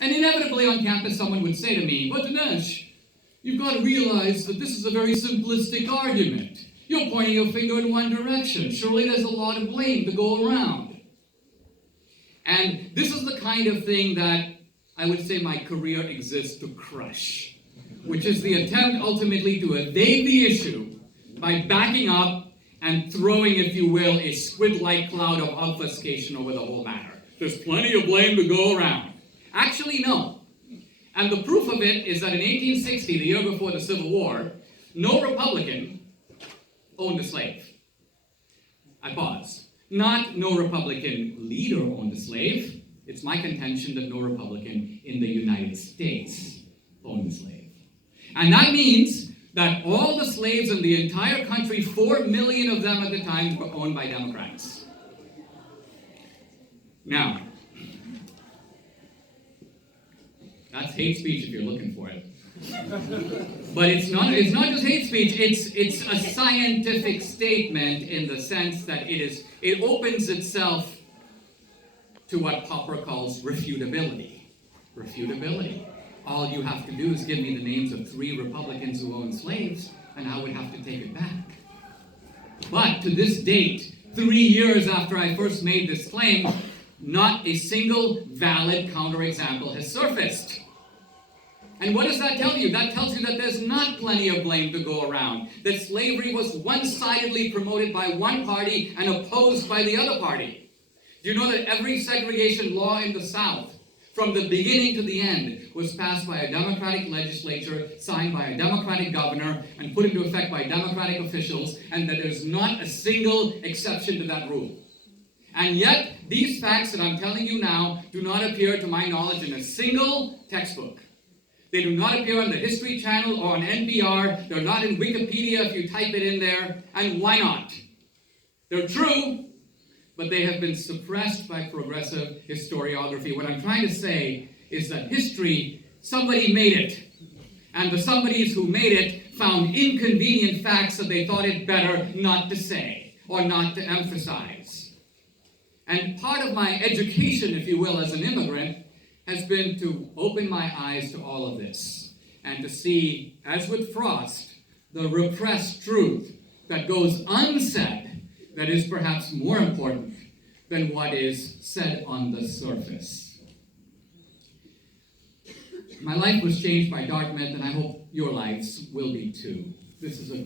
And inevitably on campus someone would say to me, "But Dinesh, you've got to realize that this is a very simplistic argument. You're pointing your finger in one direction. Surely there's a lot of blame to go around." And this is the kind of thing that I would say my career exists to crush, which is the attempt ultimately to evade the issue by backing up and throwing, if you will, a squid-like cloud of obfuscation over the whole matter. There's plenty of blame to go around. Actually, no. And the proof of it is that in 1860, the year before the Civil War, no Republican owned a slave. I pause. Not no Republican leader owned a slave. It's my contention that no Republican in the United States owned a slave. And that means that all the slaves in the entire country, 4 million of them at the time, were owned by Democrats. Now, that's hate speech if you're looking for it. But it's not just hate speech, it's a scientific statement in the sense that it opens itself to what Popper calls refutability. Refutability. All you have to do is give me the names of 3 Republicans who owned slaves, and I would have to take it back. But to this date, 3 years after I first made this claim, not a single valid counterexample has surfaced. And what does that tell you? That tells you that there's not plenty of blame to go around, that slavery was one-sidedly promoted by one party and opposed by the other party. Do you know that every segregation law in the South, from the beginning to the end, was passed by a Democratic legislature, signed by a Democratic governor, and put into effect by Democratic officials, and that there's not a single exception to that rule? And yet, these facts that I'm telling you now do not appear, to my knowledge, in a single textbook. They do not appear on the History Channel or on NPR. They're not in Wikipedia if you type it in there. And why not? They're true, but they have been suppressed by progressive historiography. What I'm trying to say is that history, somebody made it. And the somebodies who made it found inconvenient facts that they thought it better not to say or not to emphasize. And part of my education, if you will, as an immigrant, has been to open my eyes to all of this and to see, as with Frost, the repressed truth that goes unsaid that is perhaps more important than what is said on the surface. My life was changed by Dartmouth, and I hope your lives will be too. This is a